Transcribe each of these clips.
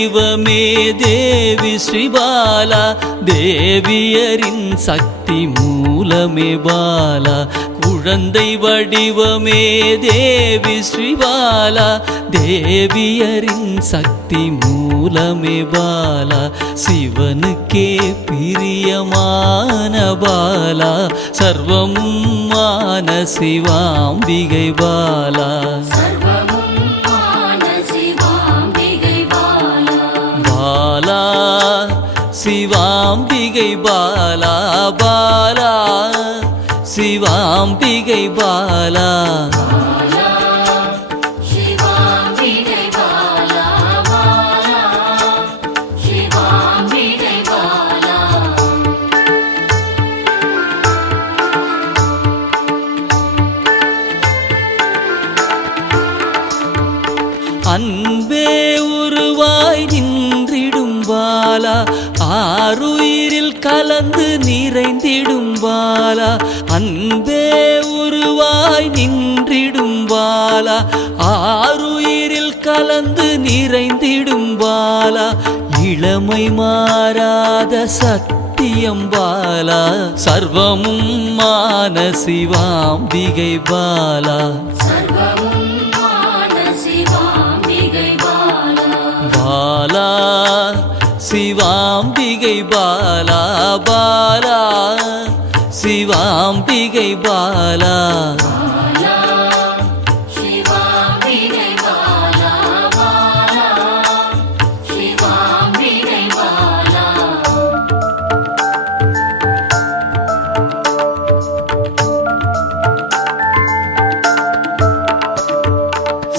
வடிவமே தேவி ஸ்ரீபாலா, தேவியரின் சக்தி மூலமே பாலா. குழந்தை வடிவமே தேவி ஸ்ரீபாலா, தேவியரின் சக்தி மூலமே பாலா. சிவனுக்கே பிரியமான பாலா, சர்வமும் மான சிவாம்பிகை பாலா. பாலா சிவாம்பிகை பாலா, பாலா சிவாம்பிகை பாலா. அன்பே உருவாய் நின்றிடும் பாலா, ஆருயிரில் கலந்து நிறைந்திடும் பாலா. அன்பே உருவாய் நின்றிடும் பாலா, ஆருயிரில் கலந்து நிறைந்திடும் பாலா. இளமை மாறாத சத்தியம் பாலா, சர்வமும் மான சிவாம்பிகை பாலா. பாலா சிவாம்பிகை பாலா, பாலா சிவாம்பிகை பாலா.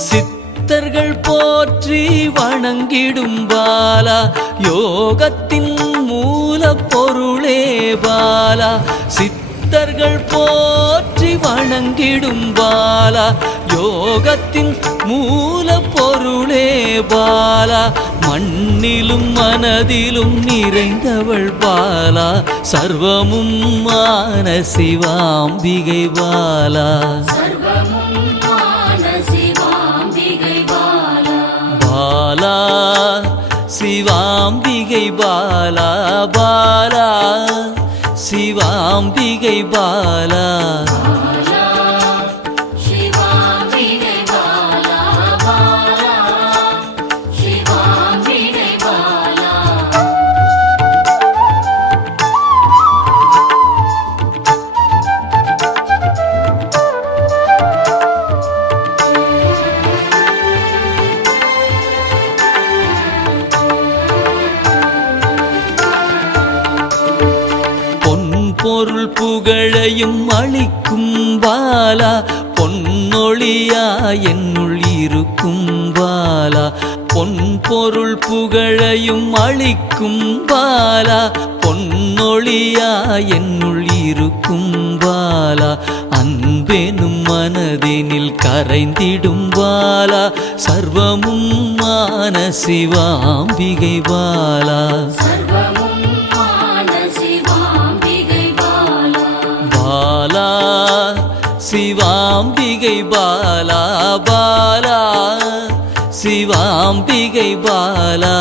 சித்தர்கள் போற்றி வணங்கிடும் பாலா, யோகத்தின் மூல பொருளே பாலா. சித்தர்கள் போற்றி வணங்கிடும் பாலா, யோகத்தின் மூல பொருளே பாலா. மண்ணிலும் மனதிலும் நிறைந்தவள் பாலா, சர்வமும் மான சிவாம்பிகை பாலா. பாலா சிவாம்பிகை பாலா, பாலா சிவாம்பிகை பாலா. பொருள் புகழையும் அளிக்கும் பாலா, பொன்னொழியா என்னுள் இருக்கும் பாலா. பொன் பொருள் புகழையும் அளிக்கும் பாலா, பொன்னொழியா என்னுள் இருக்கும் பாலா. அன்பெனும் மனதினில் கரைந்திடும் பாலா, சர்வமும் மான சிவாம்பிகை பாலா. பாலா சிவாம்பிகை பாலா, பாலா சிவாம்பிகை பாலா.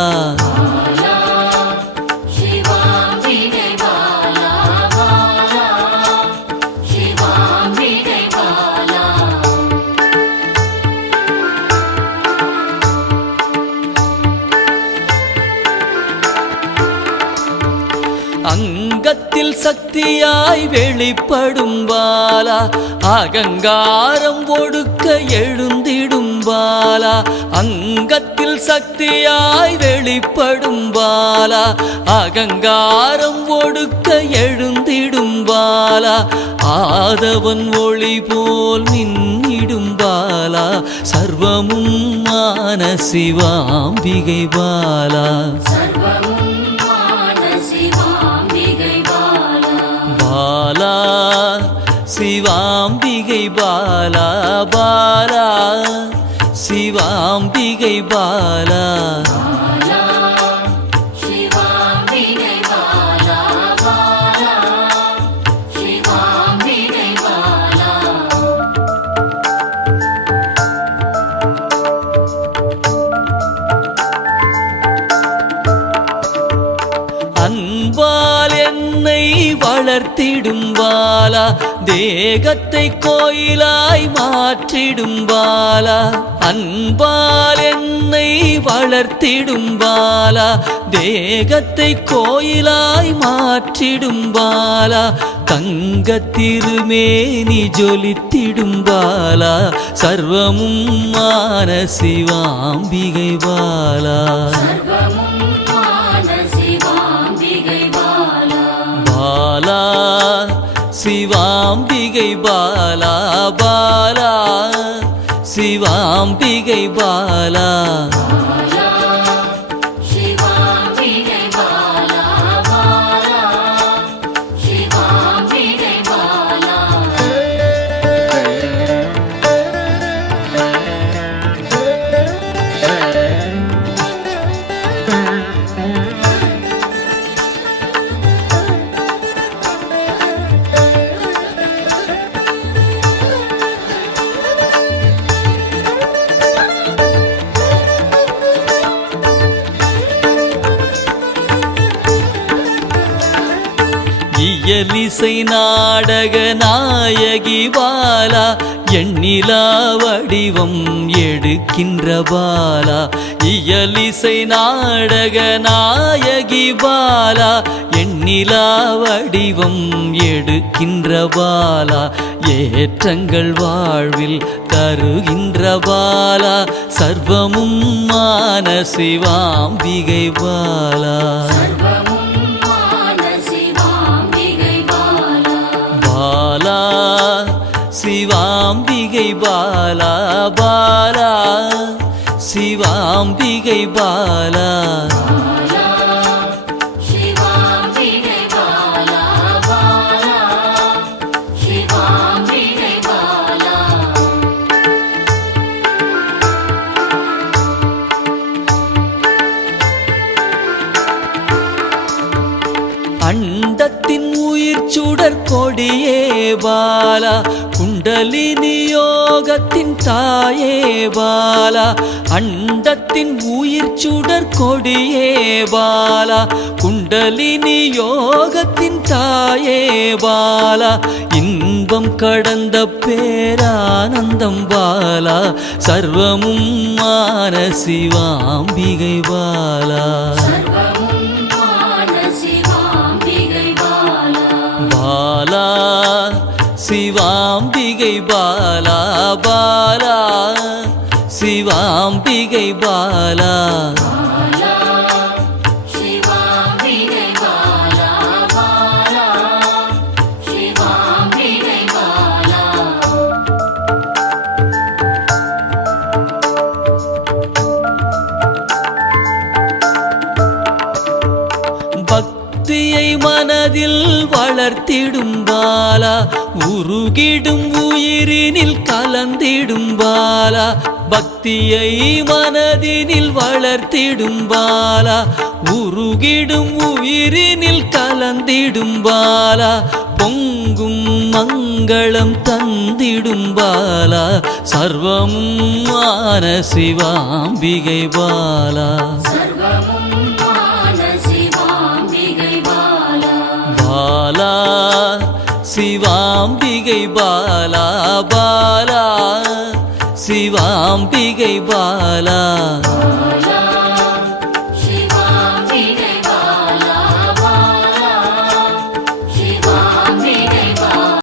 அங்கத்தில் சக்தியாய் வெளிப்படும் பாலா, அகங்காரம் ஒடுக்க எழுந்திடும் பாலா. அங்கத்தில் சக்தியாய் வெளிப்படும் பாலா, அகங்காரம் ஒடுக்க எழுந்திடும் பாலா. ஆதவன் ஒளி போல் மின்னிடும் பாலா, சர்வமும் மான சிவாம்பிகை பாலா. பாலா சிவாம்பிகை பாலா, பாலா சிவாம்பிகை பாலா. வளர்த்திடும் பாலா தேகத்தை கோயிலாய் மாற்றிடும் பாலா அன்பால் என்னை வளர்த்திடும் பாலா தேகத்தை கோயிலாய் மாற்றிடும் பாலா தங்க திருமேனி ஜொலித்திடும் பாலா சர்வமும் மான சிவாம்பிகை பாலா பாலா சிவாம்பிகை பாலா பாலா சிவாம்பிகை பாலா இயலிசை நாடக நாயகி பாலா எண்ணிலா வடிவம் எடுக்கின்ற பாலா இயலிசை நாடக நாயகி பாலா எண்ணிலா வடிவம் எடுக்கின்ற பாலா ஏற்றங்கள் வாழ்வில் தருகின்ற பாலா சர்வமும் மான சிவாம்பிகை பாலா பாலா சிவாம்பிகை பாலா பாலா சிவாம்பிகை பாலா அண்டத்தின் உயிர் சுடர் கொடியே பாலா குண்டலினி யோகத்தின் தாயே பாலா அண்டத்தின் உயிர் சுடர் கொடியே பாலா குண்டலினி யோகத்தின் தாயே பாலா இன்பம் கடந்த பேரானந்தம் பாலா சர்வமும் மான சிவாம்பிகை பாலா பாலா சிவாம்பிகை பாலா பாலா சிவாம்பிகை பாலா பக்தியை மனதில் வளர்த்திடும் பாலா உருகிடும் உயிரினில் கலந்திடும் பாலா பக்தியை மனதினில் வளர்த்திடும் பாலா உருகிடும் உயிரினில் கலந்திடும் பாலா பொங்கும் மங்களம் தந்திடும் பாலா சர்வமும் மான சிவாம்பிகை பாலா பாலா சிவாம்பிகை பாலா பாலா சிவாம்பிகை பாலா